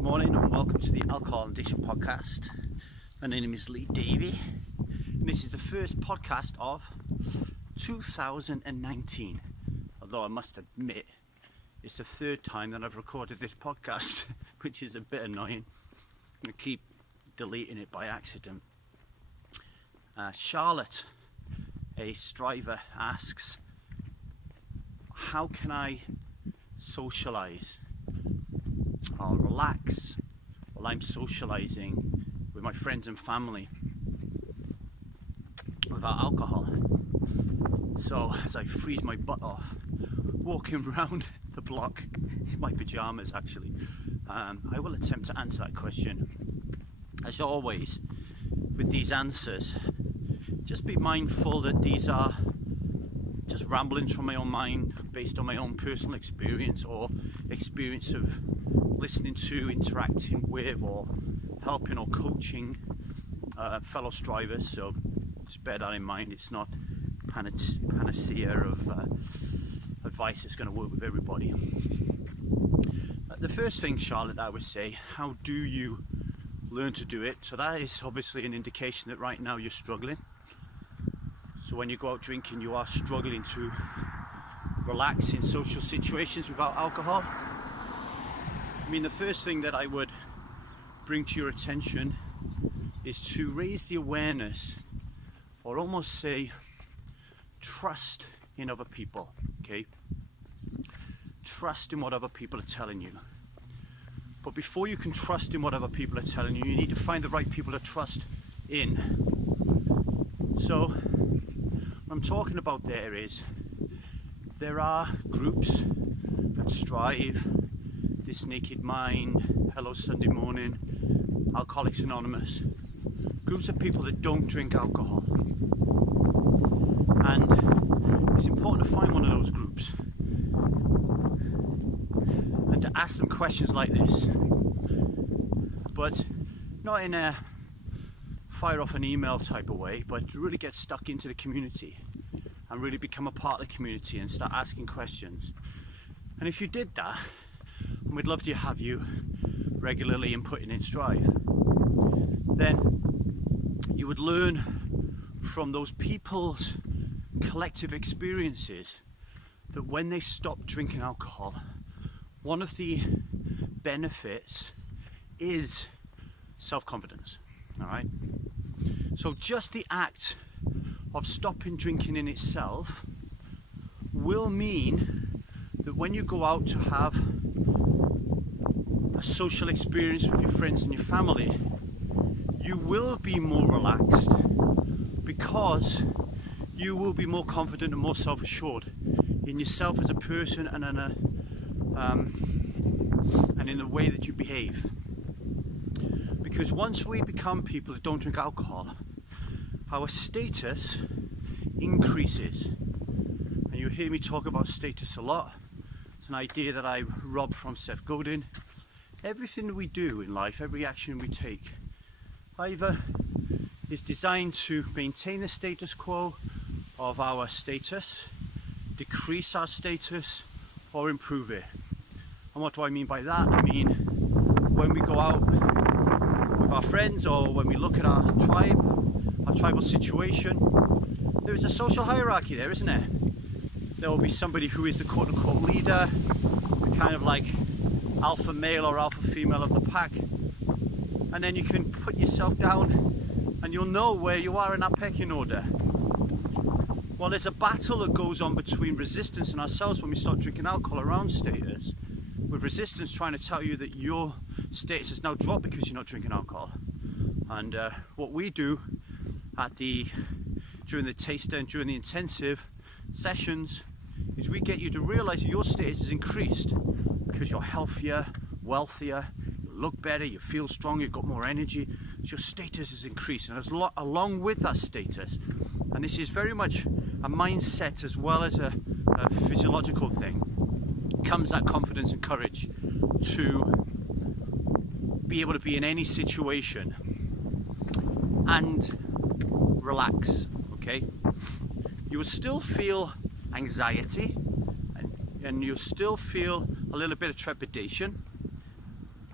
Good morning and welcome to the Alcoholism podcast. My name is Davy and this is the first podcast of 2019. Although I must admit, it's the third time that I've recorded this podcast, which is a bit annoying. I'm going to keep deleting it by accident. Charlotte, a striver, asks, how can I socialise or relax while I'm socialising with my friends and family without alcohol? So as I freeze my butt off walking around the block in my pyjamas, actually, I will attempt to answer that question. As always with these answers, just be mindful that these are just ramblings from my own mind based on my own personal experience or experience of listening to, interacting with, or helping or coaching fellow strivers. So just bear that in mind. It's not panacea of advice that's going to work with everybody. The first thing, Charlotte, I would say, how do you learn to do it? So that is obviously an indication that right now you're struggling. So when you go out drinking, you are struggling to relax in social situations without alcohol. I mean, the first thing that I would bring to your attention is to raise the awareness, or almost say trust in other people, okay? Trust in what other people are telling you. But before you can trust in what other people are telling you, you need to find the right people to trust in. So what I'm talking about there is, there are groups that strive, This Naked Mind, Hello Sunday Morning, Alcoholics Anonymous, groups of people that don't drink alcohol. And it's important to find one of those groups and to ask them questions like this, but not in a fire off an email type of way, but to really get stuck into the community and really become a part of the community and start asking questions. And if you did that, and we'd love to have you regularly inputting in Strive, then you would learn from those people's collective experiences that when they stop drinking alcohol, one of the benefits is self-confidence. All right? So just the act of stopping drinking in itself will mean that when you go out to have a social experience with your friends and your family, you will be more relaxed because you will be more confident and more self-assured in yourself as a person and in the way that you behave. Because once we become people that don't drink alcohol, our status increases. And you hear me talk about status a lot. It's an idea that I robbed from Seth Godin. Everything that we do in life, every action we take, either is designed to maintain the status quo of our status, decrease our status, or improve it. And what do I mean by that? I mean, when we go out with our friends, or when we look at our tribe, our tribal situation, there is a social hierarchy there, isn't there? There will be somebody who is the quote-unquote leader, the kind of like alpha male or alpha female of the pack, and then you can put yourself down and you'll know where you are in that pecking order. Well, there's a battle that goes on between resistance and ourselves when we start drinking alcohol around status, with resistance trying to tell you that your status has now dropped because you're not drinking alcohol. And what we do during the taster and during the intensive sessions is we get you to realize that your status has increased because you're healthier, wealthier, you look better, you feel stronger, you've got more energy. Your status is increasing. And along with that status, and this is very much a mindset as well as a physiological thing, comes that confidence and courage to be able to be in any situation and relax, okay? You will still feel anxiety and you'll still feel a little bit of trepidation,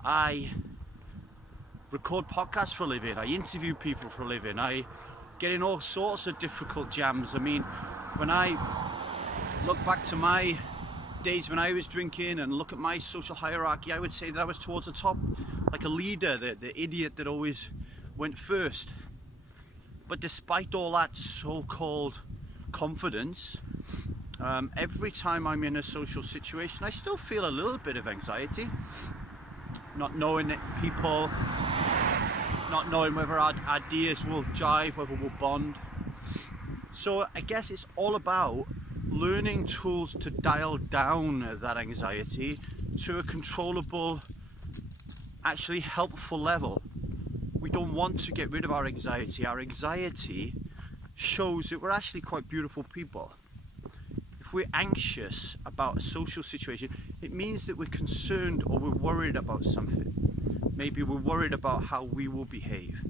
I record podcasts for a living. I interview people for a living. I get in all sorts of difficult jams. I mean, when I look back to my days when I was drinking and look at my social hierarchy, I would say that I was towards the top, like a leader, the idiot that always went first. But despite all that so-called confidence, every time I'm in a social situation, I still feel a little bit of anxiety. Not knowing that people, not knowing whether our ideas will jive, whether we'll bond. So I guess it's all about learning tools to dial down that anxiety to a controllable, actually helpful level. We don't want to get rid of our anxiety. Our anxiety shows that we're actually quite beautiful people. If we're anxious about a social situation, it means that we're concerned or we're worried about something. Maybe we're worried about how we will behave.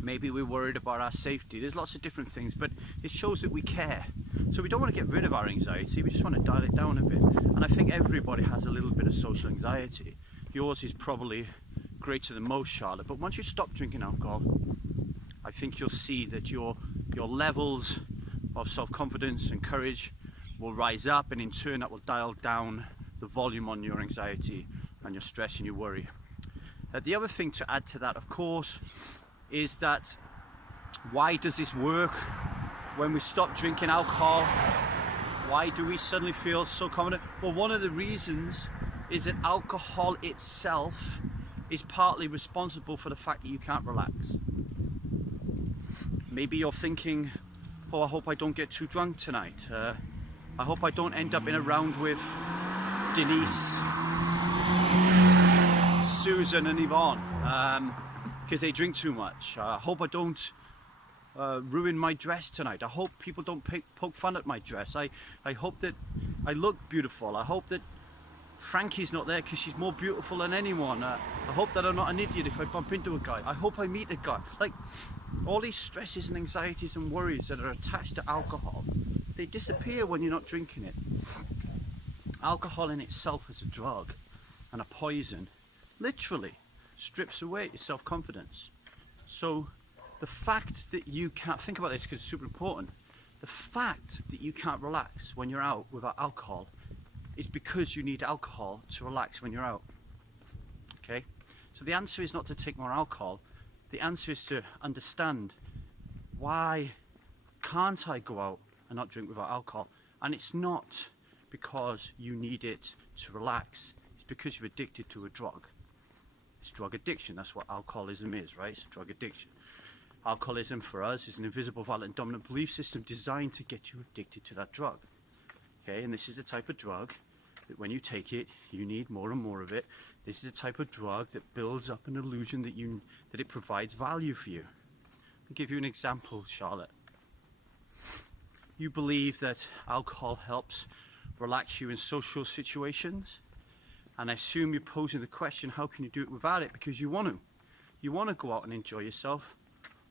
Maybe we're worried about our safety. There's lots of different things, but it shows that we care. So we don't want to get rid of our anxiety, we just want to dial it down a bit. And I think everybody has a little bit of social anxiety. Yours is probably greater than most, Charlotte, but once you stop drinking alcohol, I think you'll see that your levels of self-confidence and courage will rise up, and in turn that will dial down the volume on your anxiety and your stress and your worry. The other thing to add to that, of course, is that why does this work? When we stop drinking alcohol, why do we suddenly feel so confident? Well, one of the reasons is that alcohol itself is partly responsible for the fact that you can't relax. Maybe you're thinking, oh, I hope I don't get too drunk tonight. I hope I don't end up in a round with Denise, Susan and Yvonne because they drink too much. I hope I don't ruin my dress tonight. I hope people don't poke fun at my dress. I hope that I look beautiful. I hope that Frankie's not there because she's more beautiful than anyone. I hope that I'm not an idiot if I bump into a guy. I hope I meet a guy. Like, all these stresses and anxieties and worries that are attached to alcohol, they disappear when you're not drinking it. Alcohol in itself is a drug and a poison literally strips away your self-confidence. So the fact that you can't, think about this because it's super important, the fact that you can't relax when you're out without alcohol is because you need alcohol to relax when you're out. Okay? So the answer is not to take more alcohol. The answer is to understand, why can't I go out and not drink without alcohol? And it's not because you need it to relax. It's because you're addicted to a drug. It's drug addiction. That's what alcoholism is, right? It's a drug addiction. Alcoholism for us is an invisible, violent, dominant belief system designed to get you addicted to that drug. Okay, and this is the type of drug that when you take it, you need more and more of it. This is the type of drug that builds up an illusion that it provides value for you. I'll give you an example, Charlotte. You believe that alcohol helps relax you in social situations, and I assume you're posing the question, how can you do it without it? Because you want to. You want to go out and enjoy yourself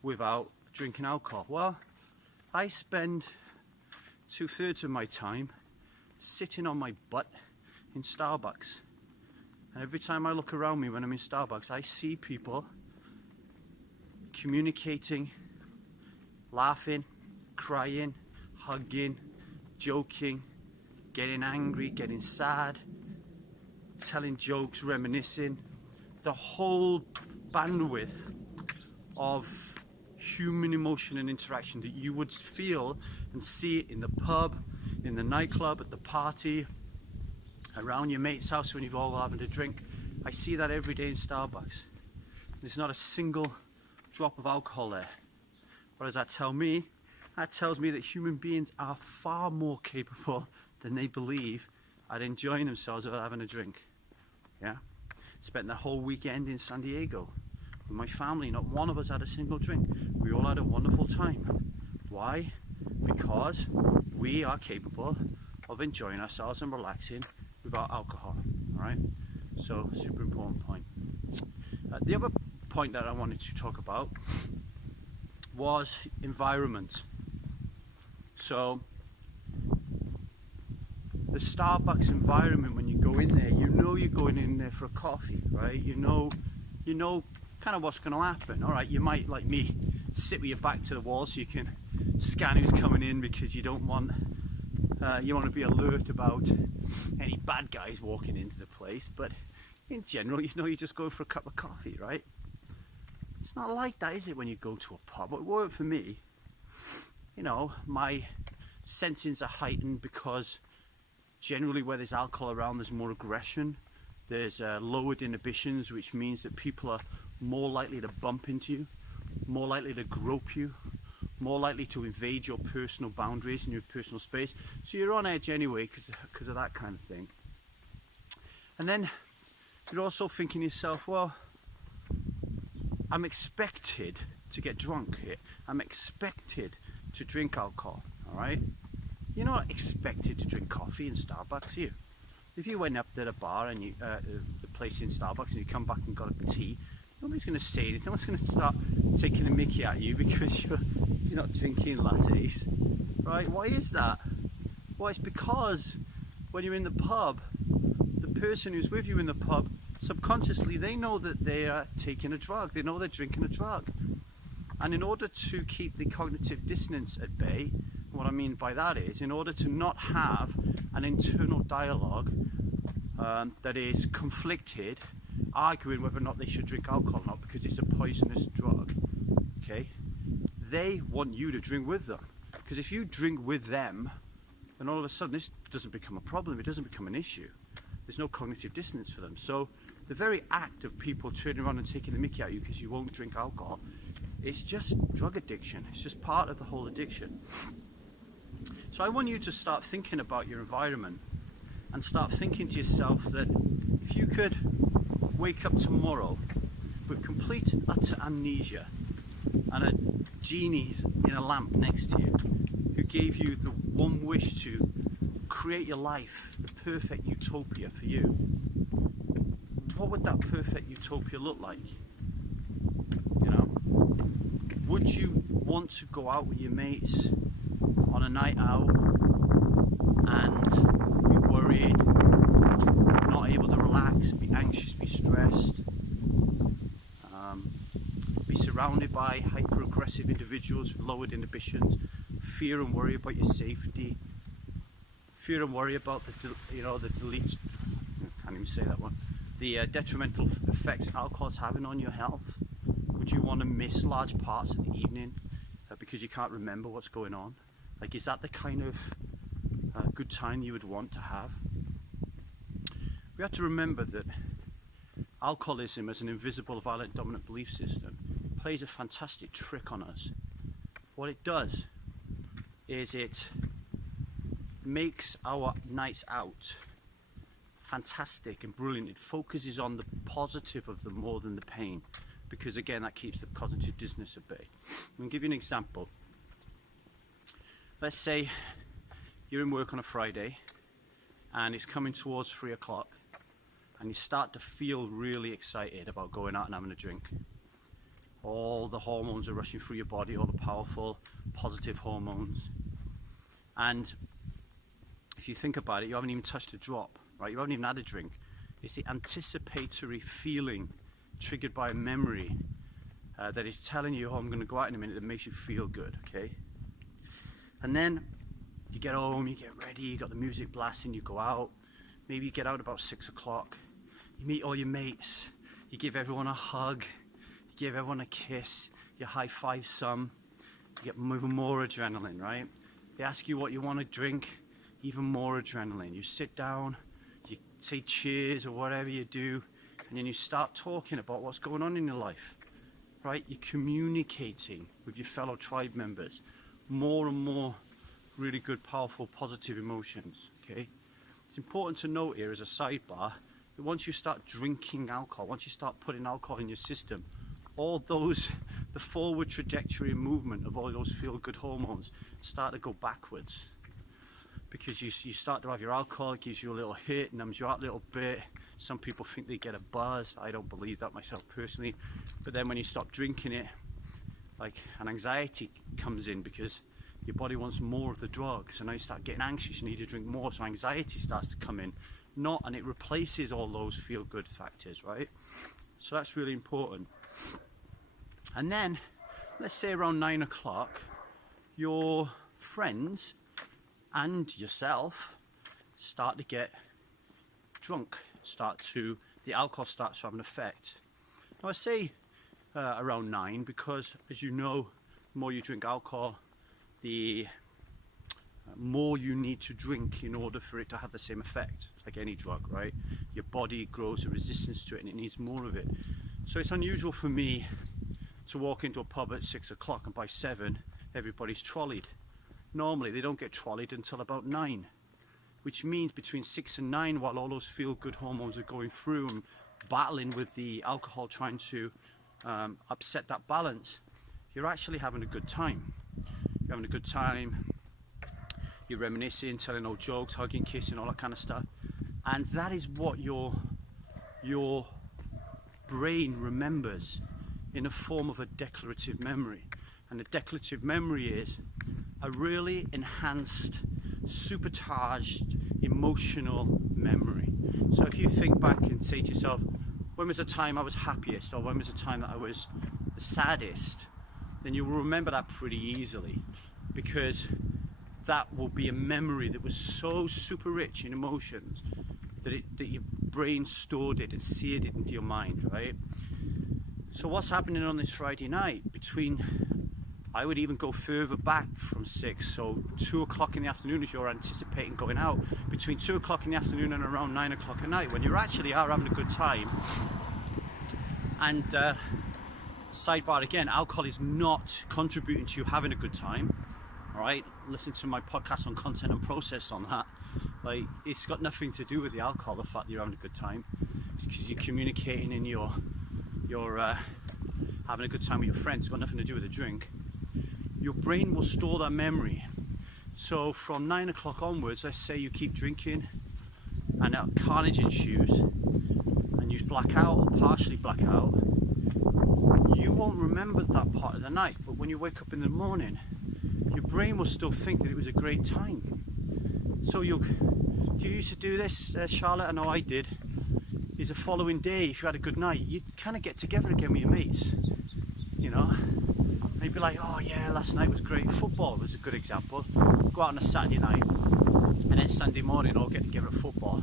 without drinking alcohol. Well, I spend 2/3 of my time sitting on my butt in Starbucks. And every time I look around me when I'm in Starbucks, I see people communicating, laughing, crying, hugging, joking, getting angry, getting sad, telling jokes, reminiscing. The whole bandwidth of human emotion and interaction that you would feel and see it in the pub, in the nightclub, at the party, around your mate's house when you're all having a drink. I see that every day in Starbucks. There's not a single drop of alcohol there. What does that tell me? That tells me that human beings are far more capable than they believe at enjoying themselves without having a drink. Yeah? Spent the whole weekend in San Diego with my family. Not one of us had a single drink. We all had a wonderful time. Why? Because we are capable of enjoying ourselves and relaxing without alcohol. Alright? So, super important point. The other point that I wanted to talk about was environment. So, the Starbucks environment when you go go in there, you know you're going in there for a coffee, right? You know kind of what's going to happen. All right, you might, like me, sit with your back to the wall so you can scan who's coming in, because you don't want you want to be alert about any bad guys walking into the place. But in general, you know you're just going for a cup of coffee, right? It's not like that, is it, when you go to a pub? It worked for me. You know, my senses are heightened because generally where there's alcohol around, there's more aggression. There's lowered inhibitions, which means that people are more likely to bump into you, more likely to grope you, more likely to invade your personal boundaries and your personal space. So you're on edge anyway because of that kind of thing. And then you're also thinking to yourself, well, I'm expected to get drunk here. I'm expected to drink alcohol, all right? You're not expected to drink coffee in Starbucks, are you? If you went up to the bar and the place in Starbucks, and you come back and got a tea, nobody's going to say anything. No one's going to start taking a mickey at you because you're not drinking lattes, right? Why is that? Well, it's because when you're in the pub, the person who's with you in the pub, subconsciously, they know that they are taking a drug. They know they're drinking a drug. And in order to keep the cognitive dissonance at bay, what I mean by that is, in order to not have an internal dialogue that is conflicted, arguing whether or not they should drink alcohol or not because it's a poisonous drug, okay? They want you to drink with them. Because if you drink with them, then all of a sudden this doesn't become a problem, it doesn't become an issue. There's no cognitive dissonance for them. So the very act of people turning around and taking the mickey at you because you won't drink alcohol, it's just drug addiction. It's just part of the whole addiction. So I want you to start thinking about your environment and start thinking to yourself that if you could wake up tomorrow with complete utter amnesia and a genie in a lamp next to you who gave you the one wish to create your life, the perfect utopia for you, what would that perfect utopia look like? You know, would you want to go out with your mates on a night out and be worried, not able to relax, be anxious, be stressed, be surrounded by hyper-aggressive individuals with lowered inhibitions, fear and worry about your safety, fear and worry about the detrimental effects alcohol's having on your health? Would you want to miss large parts of the evening because you can't remember what's going on? Like, is that the kind of good time you would want to have? We have to remember that alcoholism, as an invisible, violent, dominant belief system, plays a fantastic trick on us. What it does is it makes our nights out fantastic and brilliant. It focuses on the positive of them more than the pain, because again, that keeps the cognitive dissonance at bay. I'm going to give you an example. Let's say you're in work on a Friday and it's coming towards 3 o'clock and you start to feel really excited about going out and having a drink. All the hormones are rushing through your body, all the powerful positive hormones. And if you think about it, you haven't even touched a drop, right? You haven't even had a drink. It's the anticipatory feeling triggered by a memory that is telling you, oh, I'm going to go out in a minute, that makes you feel good, okay? And then you get home, you get ready, you got the music blasting, you go out. Maybe you get out about 6 o'clock. You meet all your mates. You give everyone a hug. You give everyone a kiss. You high-five some. You get even more adrenaline, right? They ask you what you want to drink, even more adrenaline. You sit down, you say cheers or whatever you do, and then you start talking about what's going on in your life, right? You're communicating with your fellow tribe members. More and more really good, powerful, positive emotions, okay? It's important to note here as a sidebar that once you start drinking alcohol, once you start putting alcohol in your system, all those, the forward trajectory and movement of all those feel-good hormones start to go backwards. Because you start to have your alcohol, it gives you a little hit, numbs you out a little bit. Some people think they get a buzz. I don't believe that myself personally. But then when you stop drinking it, like an anxiety comes in because your body wants more of the drug. So now you start getting anxious, you need to drink more. So anxiety starts to come in and it replaces all those feel-good factors, right? So that's really important. And then, let's say around 9 o'clock, your friends and yourself start to get drunk, the alcohol starts to have an effect. Now I say around 9 because, as you know, the more you drink alcohol, the more you need to drink in order for it to have the same effect. It's like any drug, right? Your body grows a resistance to it and it needs more of it. So it's unusual for me to walk into a pub at 6 o'clock and by 7 everybody's trolleyed. Normally they don't get trolleyed until about 9, which means between 6 and 9, while all those feel-good hormones are going through and battling with the alcohol, trying to upset that balance, you're actually having a good time. You're having a good time, you're reminiscing, telling old jokes, hugging, kissing, all that kind of stuff. And that is what your brain remembers in the form of a declarative memory. And the declarative memory is a really enhanced, supercharged, emotional memory. So if you think back and say to yourself, when was the time I was happiest, or when was the time that I was the saddest, then you will remember that pretty easily, because that will be a memory that was so super rich in emotions that your brain stored it and seared it into your mind, right? So what's happening on this Friday night I would even go further back from 6, so 2 o'clock in the afternoon as you're anticipating going out, between 2 o'clock in the afternoon and around 9 o'clock at night, when you actually are having a good time. And sidebar again, alcohol is not contributing to you having a good time. Alright, listen to my podcast on content and process on that. Like, it's got nothing to do with the alcohol, the fact that you're having a good time. It's because you're communicating and you're having a good time with your friends. It's got nothing to do with the drink. Your brain will store that memory. So from 9 o'clock onwards, let's say you keep drinking and carnage ensues and you black out or partially black out, you won't remember that part of the night. But when you wake up in the morning, your brain will still think that it was a great time. So do you used to do this, Charlotte? I know I did. Is the following day, if you had a good night, you'd kind of get together again with your mates, you know? And you'd be like, oh yeah, last night was great. Football was a good example. Go out on a Saturday night, and then Sunday morning all get together at football,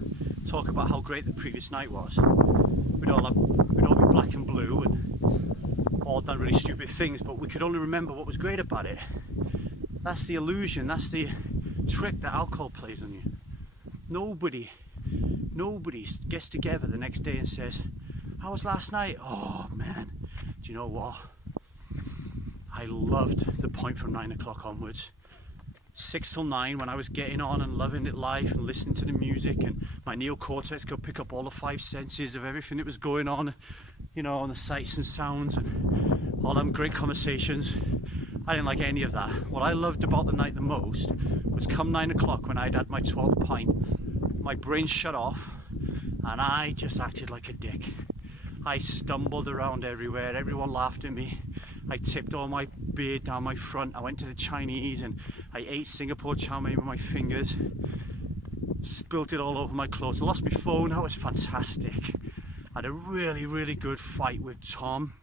talk about how great the previous night was. We'd all be black and blue and all done really stupid things, but we could only remember what was great about it. That's the illusion, that's the trick that alcohol plays on you. Nobody gets together the next day and says, how was last night? Oh man, do you know what? I loved the point from 9 o'clock onwards. 6 till 9 when I was getting on and loving it life and listening to the music, and my neocortex could pick up all the 5 senses of everything that was going on, you know, and the sights and sounds and all them great conversations. I didn't like any of that. What I loved about the night the most was come 9 o'clock when I'd had my 12th pint, my brain shut off and I just acted like a dick. I stumbled around everywhere, everyone laughed at me. I tipped all my beer down my front. I went to the Chinese and I ate Singapore chow mein with my fingers. Spilt it all over my clothes. I lost my phone. That was fantastic. I had a really, really good fight with Tom.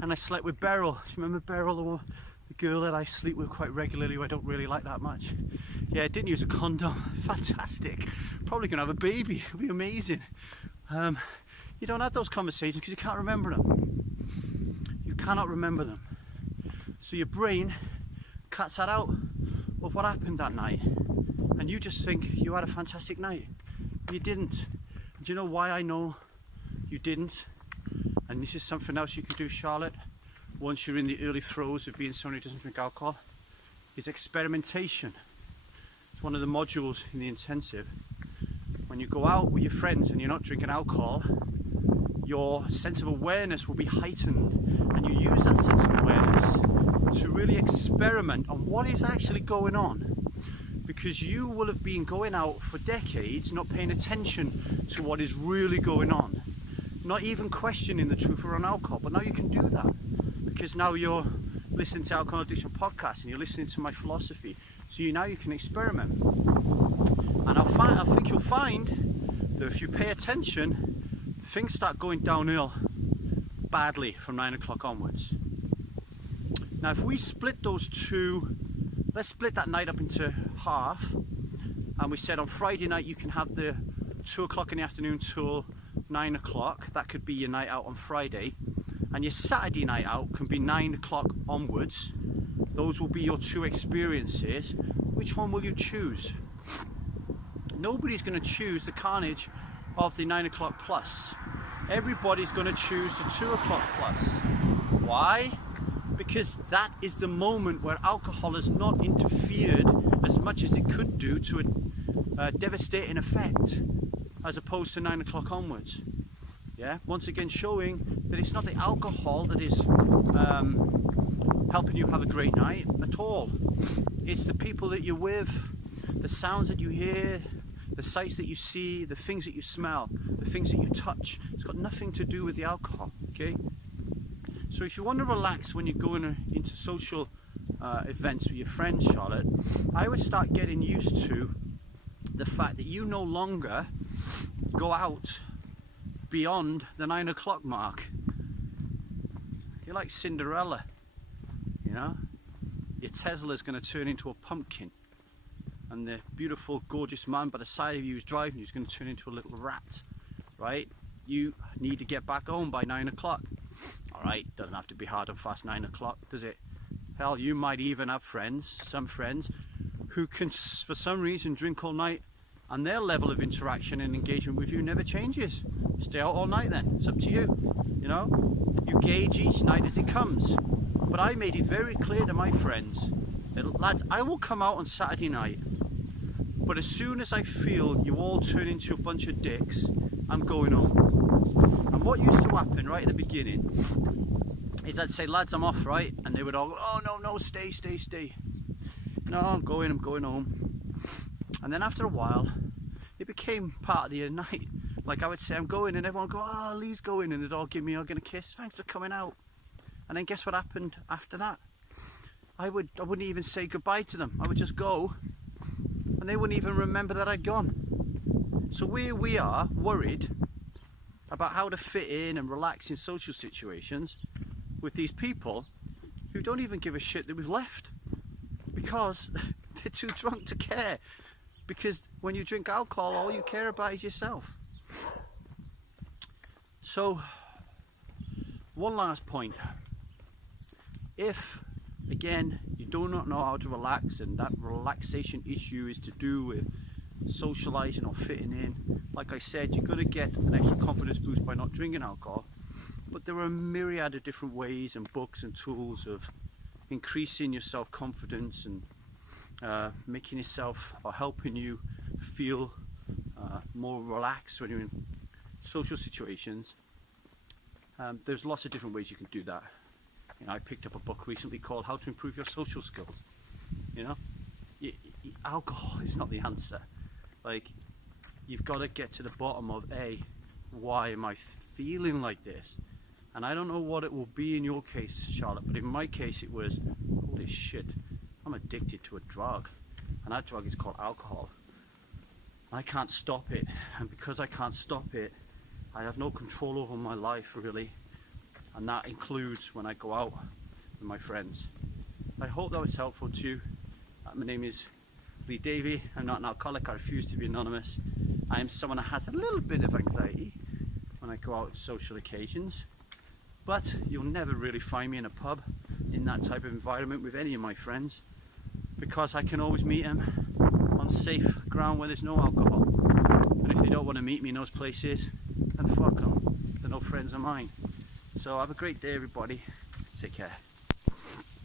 And I slept with Beryl. Do you remember Beryl, the girl that I sleep with quite regularly, who I don't really like that much? Yeah, I didn't use a condom. Fantastic. Probably gonna have a baby. It'll be amazing. You don't have those conversations because you can't remember them. You cannot remember them. So your brain cuts that out of what happened that night. And you just think you had a fantastic night. You didn't. Do you know why I know you didn't? And this is something else you can do, Charlotte, once you're in the early throes of being someone who doesn't drink alcohol, is experimentation. It's one of the modules in the intensive. When you go out with your friends and you're not drinking alcohol, your sense of awareness will be heightened, and you use that sense of awareness to really experiment on what is actually going on. Because you will have been going out for decades not paying attention to what is really going on. Not even questioning the truth around alcohol, but now you can do that. Because now you're listening to Alcohol Addiction podcast and you're listening to my philosophy. So now you can experiment. And I think you'll find that if you pay attention, things start going downhill badly from 9 o'clock onwards. Now if we split those two, let's split that night up into half, and we said on Friday night you can have the 2 o'clock in the afternoon till 9 o'clock, that could be your night out on Friday, and your Saturday night out can be 9 o'clock onwards. Those will be your two experiences. Which one will you choose? Nobody's going to choose the carnage of the 9 o'clock plus. Everybody's going to choose the 2 o'clock plus. Why? Because that is the moment where alcohol has not interfered as much as it could do to a devastating effect, as opposed to 9 o'clock onwards. Yeah, once again showing that it's not the alcohol that is helping you have a great night at all. It's the people that you're with, the sounds that you hear, the sights that you see, the things that you smell, the things that you touch. It's got nothing to do with the alcohol, okay? So if you want to relax when you're going into social events with your friends, Charlotte, I would start getting used to the fact that you no longer go out beyond the 9 o'clock mark. You're like Cinderella, you know? Your Tesla's going to turn into a pumpkin, and the beautiful, gorgeous man by the side of you who's driving you is going to turn into a little rat, right? You need to get back home by 9 o'clock. Alright, doesn't have to be hard and fast 9 o'clock, does it? Hell, you might even have friends, some friends, who can, for some reason, drink all night, and their level of interaction and engagement with you never changes. Stay out all night then, it's up to you, you know? You gauge each night as it comes. But I made it very clear to my friends that, lads, I will come out on Saturday night, but as soon as I feel you all turn into a bunch of dicks, I'm going home. And what used to happen right at the beginning is I'd say, lads, I'm off, right? And they would all go, oh, no, stay. No, I'm going home. And then after a while, it became part of the night. Like I would say, I'm going, and everyone would go, oh, Lee's going, and they'd all give me a hug and a kiss. Thanks for coming out. And then guess what happened after that? I wouldn't even say goodbye to them. I would just go, and they wouldn't even remember that I'd gone. So we are worried about how to fit in and relax in social situations with these people who don't even give a shit that we've left, because they're too drunk to care. Because when you drink alcohol, all you care about is yourself. So, one last point. If, again, you do not know how to relax, and that relaxation issue is to do with socializing or fitting in, like I said, you're going to get an extra confidence boost by not drinking alcohol. But there are a myriad of different ways and books and tools of increasing your self-confidence and making yourself, or helping you feel more relaxed when you're in social situations. There's lots of different ways you can do that. You know, I picked up a book recently called How to Improve Your Social Skills. You know, alcohol is not the answer. Like, you've got to get to the bottom of, why am I feeling like this? And I don't know what it will be in your case, Charlotte, but in my case it was, holy shit, I'm addicted to a drug, and that drug is called alcohol. I can't stop it, and because I can't stop it, I have no control over my life, really, and that includes when I go out with my friends. I hope that was helpful to you. My name is Davy. I'm not an alcoholic. I refuse to be anonymous. I am someone that has a little bit of anxiety when I go out on social occasions, but you'll never really find me in a pub in that type of environment with any of my friends, because I can always meet them on safe ground where there's no alcohol. And if they don't want to meet me in those places, then fuck them. They're no friends of mine. So have a great day, everybody. Take care.